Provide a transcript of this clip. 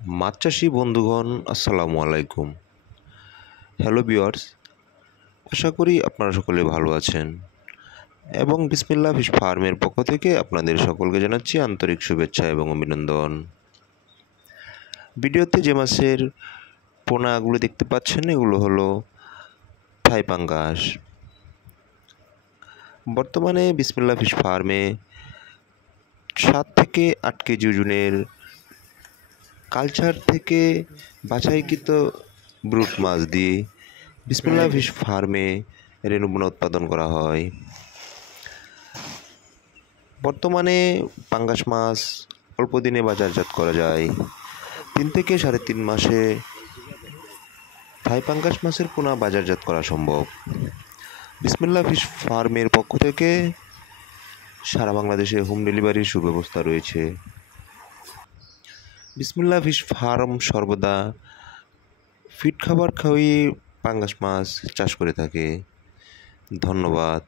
মাছ চাষি বন্ধুগণ, আসসালামু আলাইকুম। হ্যালো ভিউয়ার্স, আশা করি আপনারা সকলে ভালো আছেন এবং বিসমিল্লাহ ফিশ ফার্মের পক্ষ থেকে আপনাদের সকলকে জানাচ্ছি আন্তরিক শুভেচ্ছা এবং অভিনন্দন। ভিডিওতে যে মাছের পোনাগুলো দেখতে পাচ্ছেন এগুলো হলো থাই পাঙ্গাস। বর্তমানে বিসমিল্লাহ ফিশ ফার্মে 7 থেকে 8 কেজি ওজনের কালচার থেকে বাছাইকৃত ব্রুট মাছ দিয়ে বিসমিল্লাহ ফিশ ফার্মে রেণুপোনা উৎপাদন করা হয়। বর্তমানে পাঙ্গাস মাছ অল্প দিনে বাজারজাত করা যায়। 3 থেকে 3.5 মাসে থাই পাঙ্গাস মাছের পোনা বাজারজাত করা সম্ভব। বিসমিল্লাহ ফিশ ফার্মের পক্ষ থেকে সারা বাংলাদেশে হোম ডেলিভারির সুব্যবস্থা রয়েছে। বিসমিল্লাহ ফিশ ফার্ম সর্বদা ফিড খাবার খাওয়িয়ে পাঙ্গাস মাছ চাষ করে থাকে। ধন্যবাদ।